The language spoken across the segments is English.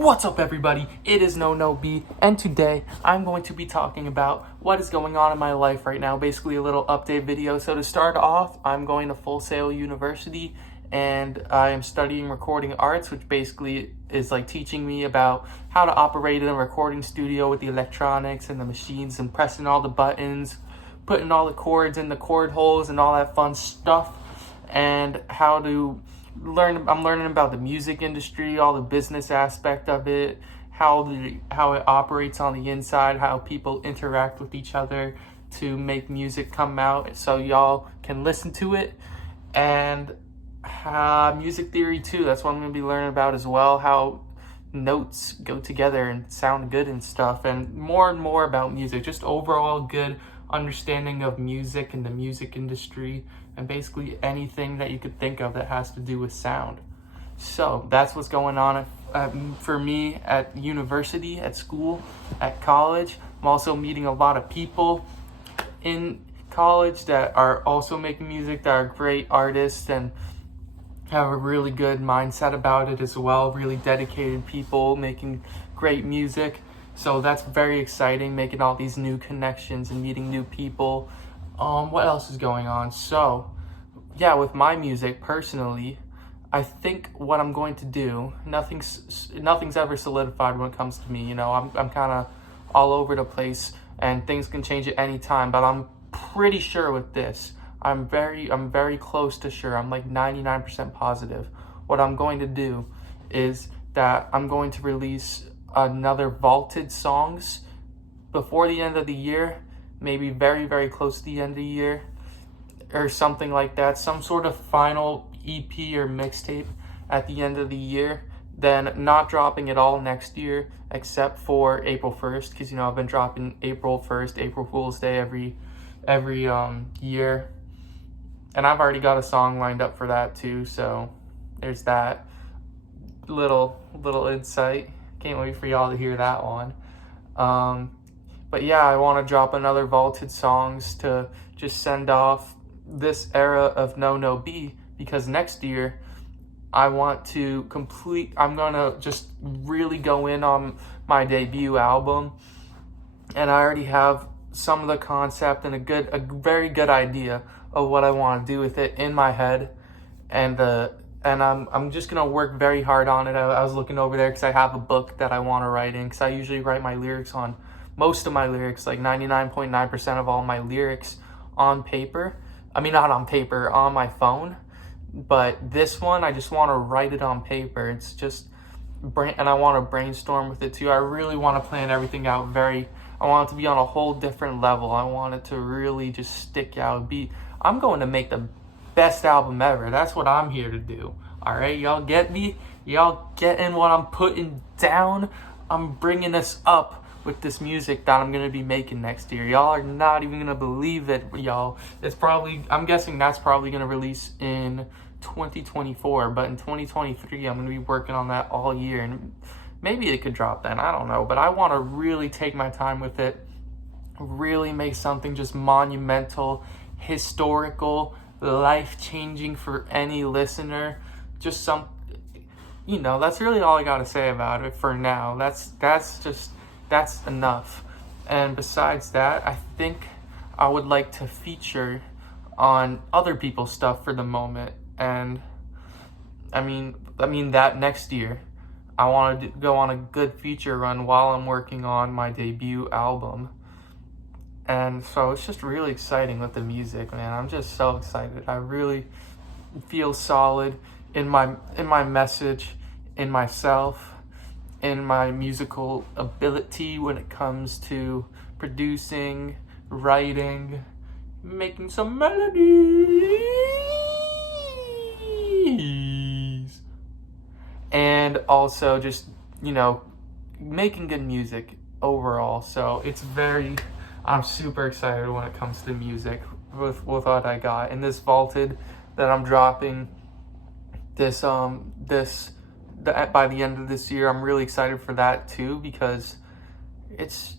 What's up, everybody? It is Nono B, and today I'm going to be talking about what is going on in my life right now, basically a little update video. So to start off, I'm going to Full Sail University, and I am studying recording arts, which basically is like teaching me about how to operate in a recording studio with the electronics and the machines and pressing all the buttons, putting all the chords in the chord holes and all that fun stuff, and how to I'm learning about the music industry, all the business aspect of it, how it operates on the inside, how people interact with each other to make music come out so y'all can listen to it. And music theory too, that's what I'm going to be learning about as well, how notes go together and sound good and stuff, and more about music, just overall good understanding of music and the music industry and basically anything that you could think of that has to do with sound. So that's what's going on for me at university, at school, at college. I'm also meeting a lot of people in college that are also making music, that are great artists and have a really good mindset about it as well, really dedicated people making great music. So that's very exciting, making all these new connections and meeting new people. What else is going on? So, yeah, with my music personally, I think what I'm going to do, nothing's ever solidified when it comes to me. You know, I'm kind of all over the place, and things can change at any time. But I'm pretty sure with this. I'm very close to sure. I'm like 99% positive. What I'm going to do is that I'm going to release another vaulted songs before the end of the year, maybe very close to the end of the year or something like that, some sort of final EP or mixtape at the end of the year, then not dropping it all next year except for April 1st, because you know I've been dropping April 1st, April Fool's Day every year, and I've already got a song lined up for that too, so there's that little insight. Can't wait for y'all to hear that one. But yeah, I want to drop another vaulted songs to just send off this era of Nono B, because next year I'm going to just really go in on my debut album, and I already have some of the concept and a very good idea of what I want to do with it in my head, and I'm just gonna work very hard on it. I was looking over there because I have a book that I want to write in, because I usually write my lyrics on most of my lyrics, like 99.9% of all my lyrics on paper. I mean, not on paper, on my phone. But this one, I just want to write it on paper. It's just, and I want to brainstorm with it too. I really want to plan everything out I want it to be on a whole different level. I want it to really just stick out. I'm going to make the best album ever. That's what I'm here to do. All right, y'all get me? Y'all getting what I'm putting down? I'm bringing us up with this music that I'm going to be making next year. Y'all are not even going to believe it, y'all. I'm guessing that's probably going to release in 2024, but in 2023, I'm going to be working on that all year, and maybe it could drop then, I don't know, but I want to really take my time with it, really make something just monumental, historical, life-changing for any listener. Just that's really all I got to say about it for now. That's enough. And besides that, I think I would like to feature on other people's stuff for the moment. And I mean that next year, I want to go on a good feature run while I'm working on my debut album. And so it's just really exciting with the music, man. I'm just so excited. I really feel solid in my message, in myself, in my musical ability when it comes to producing, writing, making some melodies, and also just, making good music overall. So I'm super excited when it comes to music with what I got. And this vaulted that I'm dropping by the end of this year, I'm really excited for that too, because it's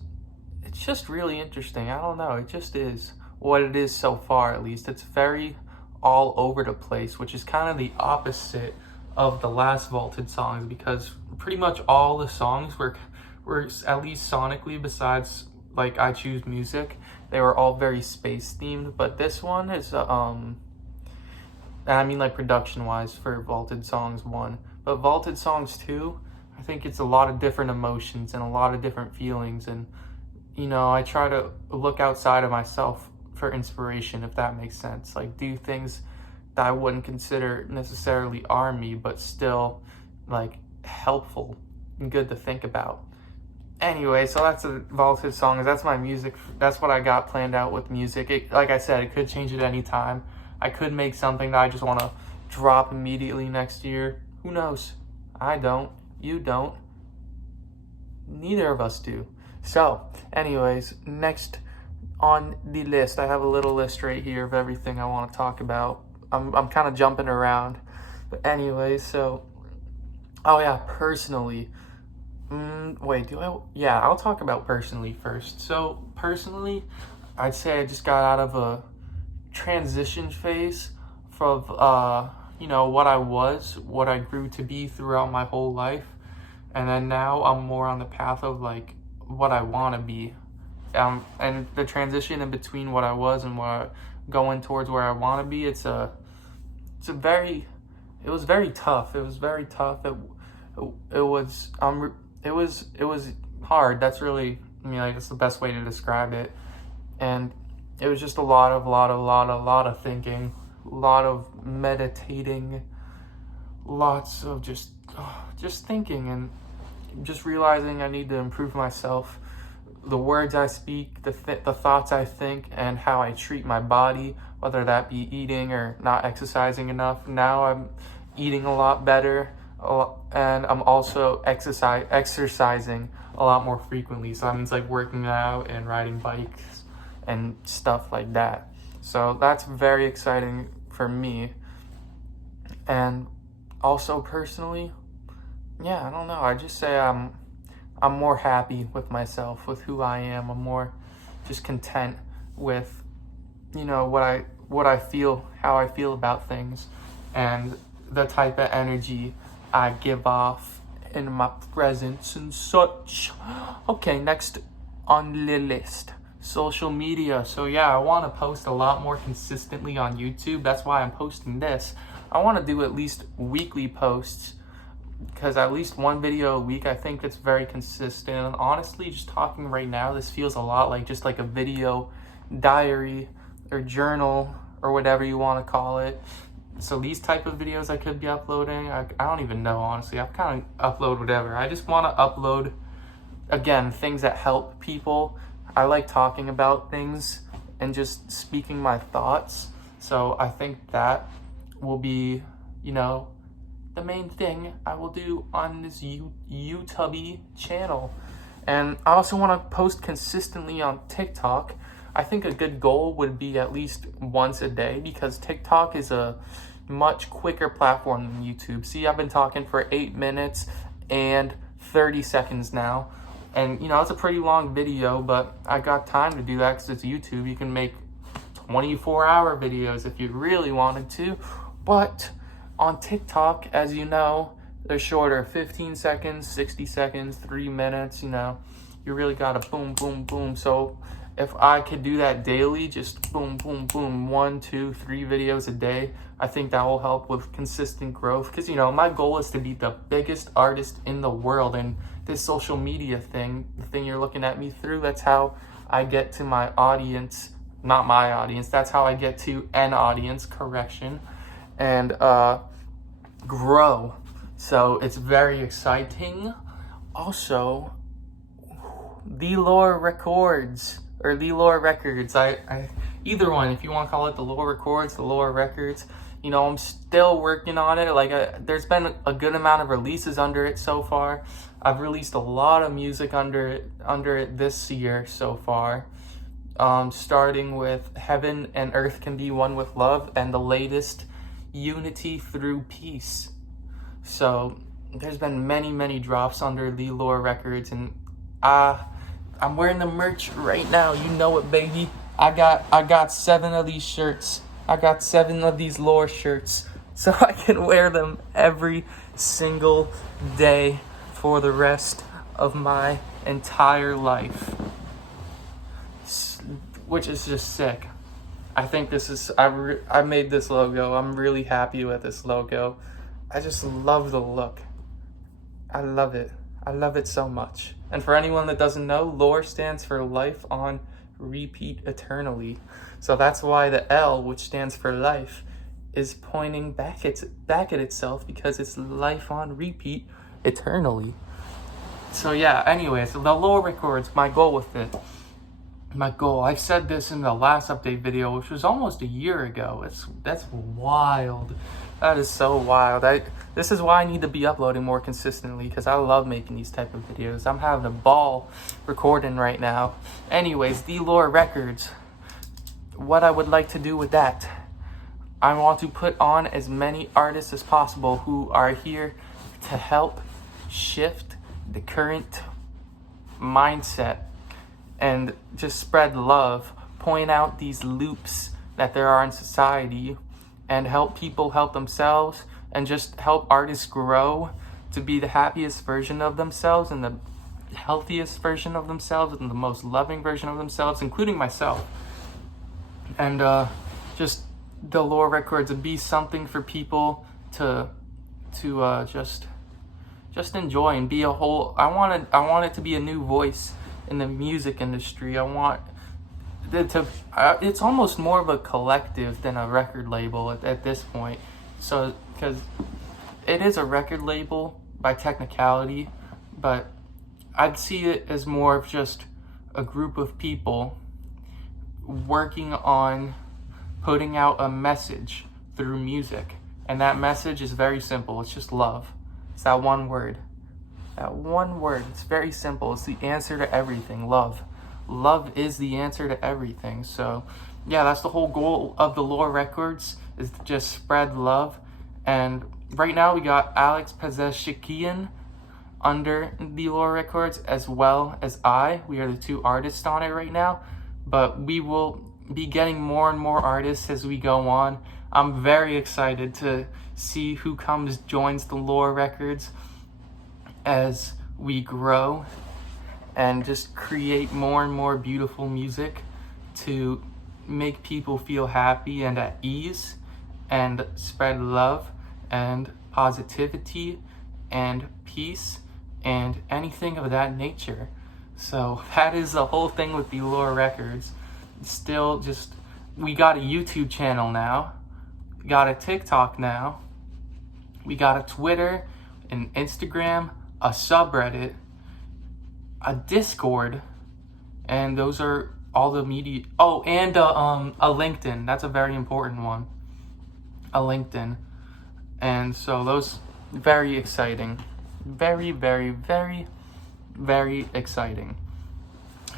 just really interesting. I don't know, it just is what it is so far, at least. It's very all over the place, which is kind of the opposite of the last vaulted songs, because pretty much all the songs were at least sonically, besides like I Choose Music, they were all very space themed. But this one is and I mean like production wise for Vaulted Songs 1, but Vaulted Songs 2, I think it's a lot of different emotions and a lot of different feelings. And I try to look outside of myself for inspiration, if that makes sense. Like, do things that I wouldn't consider necessarily are me, but still like helpful and good to think about. Anyway, so that's a Vaulted Songs. That's my music. That's what I got planned out with music. Like I said, it could change at any time. I could make something that I just want to drop immediately next year. Who knows? I don't. You don't. Neither of us do. So, anyways, next on the list, I have a little list right here of everything I want to talk about. I'm kind of jumping around. But anyways, so, oh yeah, personally. I'll talk about personally first. So, personally, I'd say I just got out of a transition phase from what I grew to be throughout my whole life, and then now I'm more on the path of like what I want to be, and the transition in between what I was and going towards where I want to be, it was very tough. It was very tough. It was hard. That's really, that's the best way to describe it. And it was just a lot of thinking, a lot of meditating, lots of just thinking, and just realizing I need to improve myself, the words I speak, the thoughts I think, and how I treat my body, whether that be eating or not exercising enough. Now I'm eating a lot better, and I'm also exercising a lot more frequently. So that means like working out and riding bikes and stuff like that. So that's very exciting for me. And also personally, I don't know. I just say I'm more happy with myself, with who I am. I'm more just content with, what I feel, how I feel about things, and the type of energy I give off in my presence and such. Okay, next on the list, social media. So I want to post a lot more consistently on YouTube. That's why I'm posting this. I want to do at least weekly posts, because at least one video a week, I think that's very consistent. And honestly, just talking right now, this feels a lot like just like a video diary or journal or whatever you want to call it. So these type of videos I could be uploading, I don't even know, honestly. I kind of upload whatever. I just want to upload, again, things that help people. I like talking about things and just speaking my thoughts. So I think that will be, the main thing I will do on this YouTube channel. And I also want to post consistently on TikTok. I think a good goal would be at least once a day, because TikTok is a much quicker platform than YouTube. See, I've been talking for 8 minutes and 30 seconds now. And, it's a pretty long video, but I got time to do that because it's YouTube. You can make 24-hour videos if you really wanted to. But on TikTok, as you know, they're shorter, 15 seconds, 60 seconds, 3 minutes, you really gotta boom, boom, boom. So if I could do that daily, just boom, boom, boom, 1, 2, 3 videos a day, I think that will help with consistent growth. Because, my goal is to be the biggest artist in the world. And this social media thing, the thing you're looking at me through, that's how I get to my audience. Not my audience, that's how I get to an audience, correction. And grow. So it's very exciting. Also, the Lore Records or the Lore Records. I either one, if you want to call it the Lore Records, the Lore Records. I'm still working on it. Like there's been a good amount of releases under it so far. I've released a lot of music under it this year so far. Starting with Heaven and Earth Can Be One with Love, and the latest, Unity Through Peace. So there's been many drops under the Lore Records, and I'm wearing the merch right now. You know it, baby. I got 7 of these shirts. I got 7 of these Lore shirts, so I can wear them every single day for the rest of my entire life, which is just sick. I think this is, I made this logo. I'm really happy with this logo. I just love the look. I love it. I love it so much. And for anyone that doesn't know, lore stands for life on repeat eternally. So that's why the L, which stands for life, is pointing back at itself, because it's life on repeat eternally. So yeah, anyways, the lore records, my goal with it. I've said this in the last update video, which was almost a year ago. That's wild. That is so wild. This is why I need to be uploading more consistently, because I love making these type of videos. I'm having a ball recording right now. Anyways, the lore records. What I would like to do with that, I want to put on as many artists as possible who are here to help shift the current mindset and just spread love, point out these loops that there are in society, and help people help themselves, and just help artists grow to be the happiest version of themselves, and the healthiest version of themselves, and the most loving version of themselves, including myself. And just the lore records would be something for people to just enjoy and be a whole. I want it to be a new voice in the music industry. I want it to. It's almost more of a collective than a record label at this point. So, because it is a record label by technicality, but I'd see it as more of just a group of people working on putting out a message through music. And that message is very simple. It's just love. It's that one word. That one word. It's very simple. It's the answer to everything. Love. Love is the answer to everything. So, yeah, that's the whole goal of the lore records, is to just spread love. And right now we got Alex Pezeshikian under the lore records, as well as I. We are the two artists on it right now. But we will be getting more and more artists as we go on. I'm very excited to see who joins the lore records as we grow and just create more and more beautiful music to make people feel happy and at ease, and spread love and positivity and peace and anything of that nature. So that is the whole thing with the lore records. Still, just, we got a YouTube channel now, we got a TikTok now, we got a Twitter, an Instagram, a subreddit, a Discord, and those are all the media. Oh, and a LinkedIn. That's a very important one. A LinkedIn. And so those, very exciting. Very, very, very, very exciting.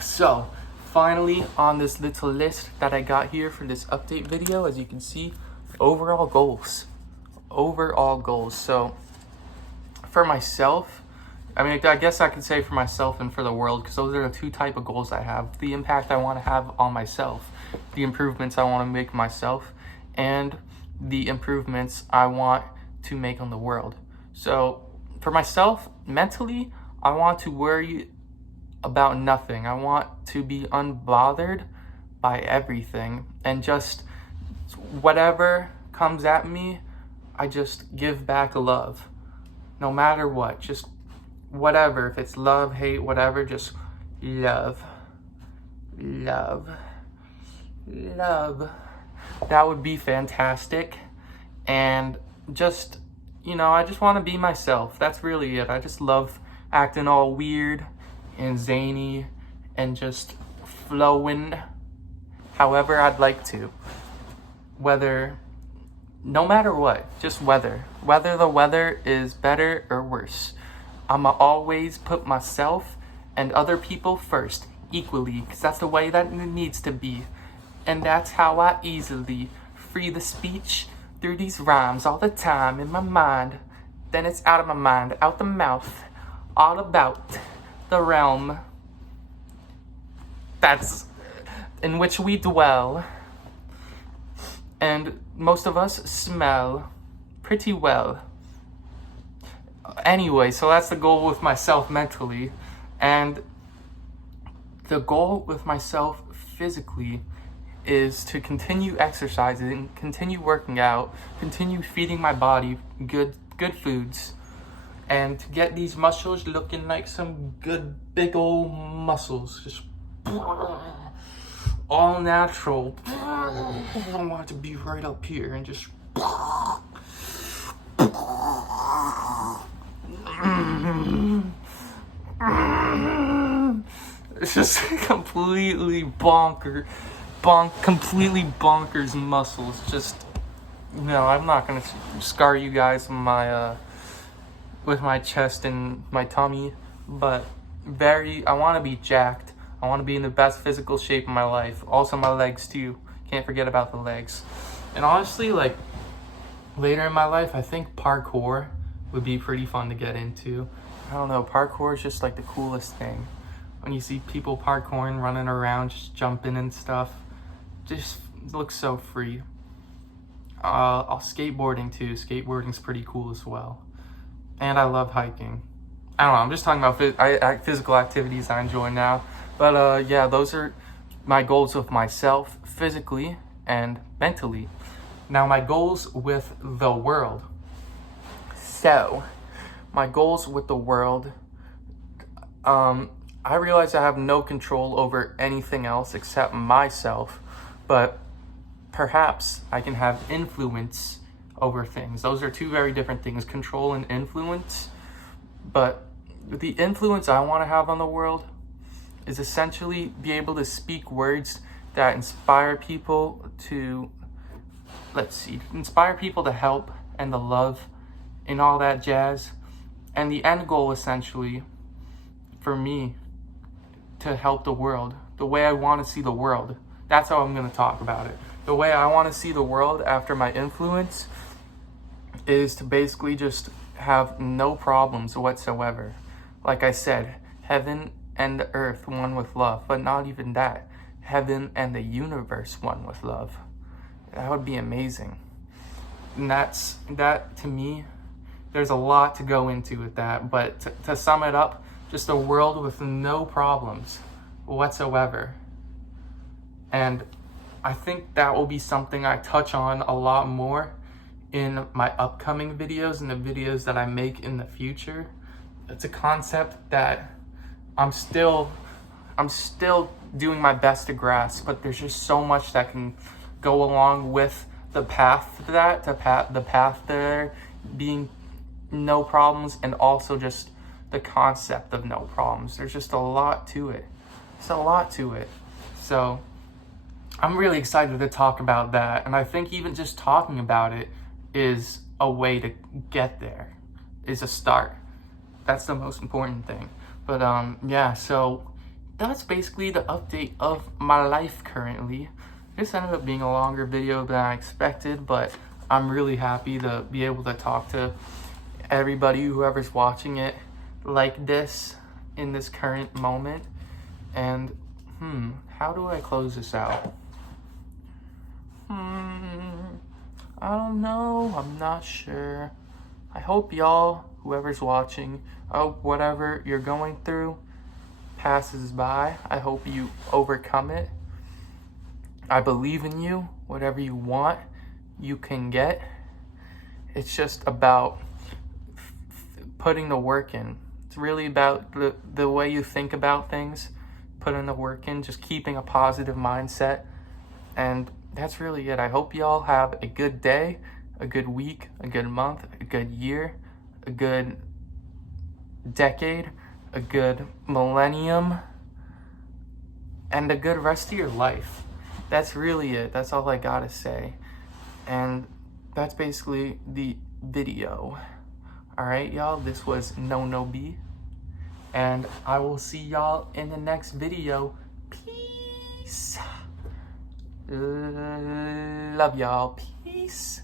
So, finally, on this little list that I got here for this update video, as you can see, overall goals. Overall goals. So, for myself, I mean, I guess I could say for myself and for the world, because those are the two type of goals I have. The impact I want to have on myself, the improvements I want to make myself, and the improvements I want to make on the world. So, for myself, mentally, I want to worry about nothing. I want to be unbothered by everything, and just whatever comes at me, I just give back love. No matter what, just whatever. If it's love, hate, whatever, just love. Love. Love. That would be fantastic. And just, I just want to be myself. That's really it. I just love acting all weird and zany and just flowing however I'd like to. No matter what, just whether the weather is better or worse, I'ma always put myself and other people first, equally, because that's the way that it needs to be. And that's how I easily free the speech through these rhymes all the time in my mind. Then it's out of my mind, out the mouth, all about the realm that's in which we dwell. And most of us smell pretty well. Anyway, so that's the goal with myself mentally. And the goal with myself physically is to continue exercising, continue working out, continue feeding my body good foods, and to get these muscles looking like some good big old muscles, just all natural. I want it to be right up here and just it's just completely completely bonkers muscles. Just, no, I'm not gonna scar you guys with my chest and my tummy, but I want to be jacked. I want to be in the best physical shape of my life. Also my legs too. Can't forget about the legs. And honestly, like, later in my life, I think parkour would be pretty fun to get into. I don't know, parkour is just like the coolest thing. When you see people parkouring, running around, just jumping and stuff, just looks so free. Skateboarding too. Skateboarding's pretty cool as well. And I love hiking. I don't know, I'm just talking about physical activities I enjoy now. But yeah, those are my goals with myself, physically and mentally. Now my goals with the world. So, my goals with the world, I realize I have no control over anything else except myself, but perhaps I can have influence over things. Those are two very different things, control and influence. But the influence I want to have on the world is essentially be able to speak words that inspire people to, inspire people to help and to love and all that jazz. And the end goal, essentially, for me, to help the world, the way I want to see the world. That's how I'm going to talk about it. The way I want to see the world after my influence is to basically just have no problems whatsoever. Like I said, heaven and the earth one with love, but not even that. Heaven and the universe one with love. That would be amazing. And that to me, there's a lot to go into with that, but to sum it up, just a world with no problems whatsoever. And I think that will be something I touch on a lot more in my upcoming videos and the videos that I make in the future. It's a concept that I'm still doing my best to grasp, but there's just so much that can go along with the path to that, the path there being no problems, and also just the concept of no problems. There's just a lot to it. It's a lot to it. So I'm really excited to talk about that, and I think even just talking about it is a way to get there, is a start. That's the most important thing. But yeah, so that's basically the update of my life currently. This ended up being a longer video than I expected, but I'm really happy to be able to talk to everybody, whoever's watching it, like this in this current moment. And how do I close this out? I don't know. I'm not sure. I hope y'all, whoever's watching, I hope whatever you're going through passes by. I hope you overcome it. I believe in you. Whatever you want, you can get. It's just about putting the work in. It's really about the way you think about things, putting the work in, just keeping a positive mindset. And that's really it. I hope y'all have a good day, a good week, a good month, a good year, a good decade, a good millennium, and a good rest of your life. That's really it. That's all I gotta say. And that's basically the video. Alright, y'all, this was Nono B, and I will see y'all in the next video. Peace. Love y'all. Peace.